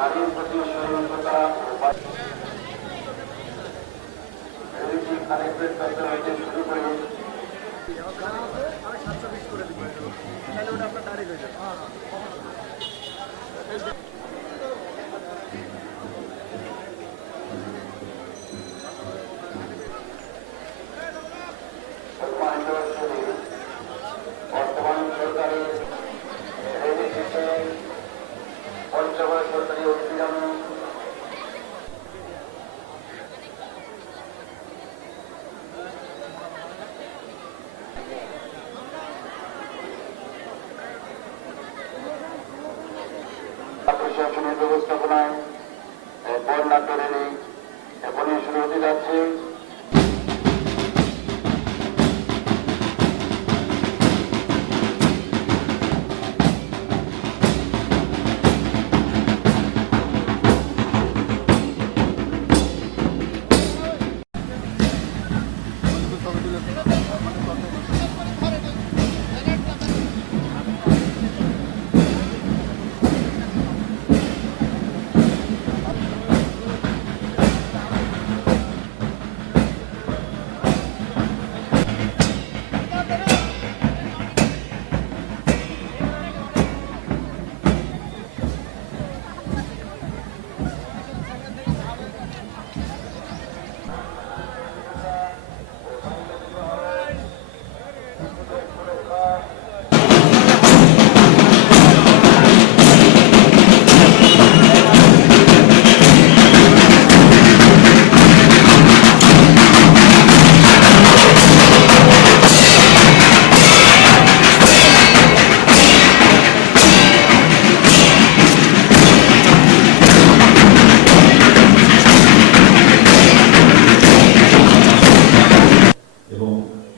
নারীর প্রতি সহিংসতা কানেক্টেড তথ্য হইতে শুরু করে বর্তমান সরকারের রেজিস্ট্রিতে পঞ্চগড় সরকারি অভিযান প্রশাসনের ব্যবস্থাপনায় বন্যা তরুণী এখনই শুরু হতে যাচ্ছে।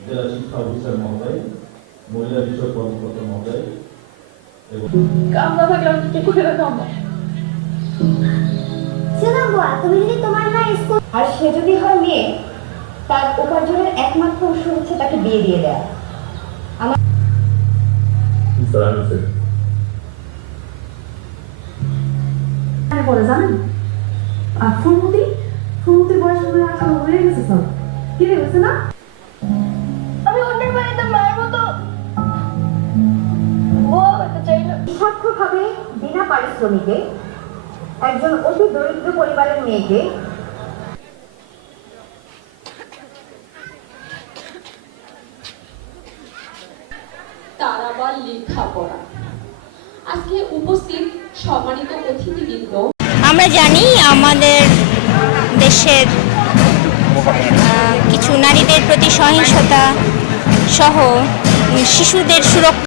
জেলা শিক্ষা অফিসার মহোদয়, মহিলা বিষয়ক কর্মকর্তা মহোদয় এবং কামনা থাকলাম কি করে কামনা শোনো বুয়া, তুমি যদি তোমার না স্কুল আর সে যদি হয় মেয়ে, তার উপার্জনের একমাত্র উৎস হচ্ছে তাকে বিয়ে দিয়ে দেয়া। আমার বলে জানেন ফুলমতি বয়স হয়ে 18 হয়ে গেছে স্যার কি হয়েছে না আমি অন্যের বাড়িতে মায়ের মতো বউ হতে চাই না। নিঃস্বার্থভাবে বিনা পারিশ্রমিকে একজন অতি দরিদ্র পরিবারের মেয়েকে তার আবার লেখাপড়া। আজকে উপস্থিত সম্মানিত অতিথিবৃন্দ, আমরা জানি আমাদের দেশের কিছু নারীদের প্রতি সহিংসতা সহ শিশুদের সুরক্ষা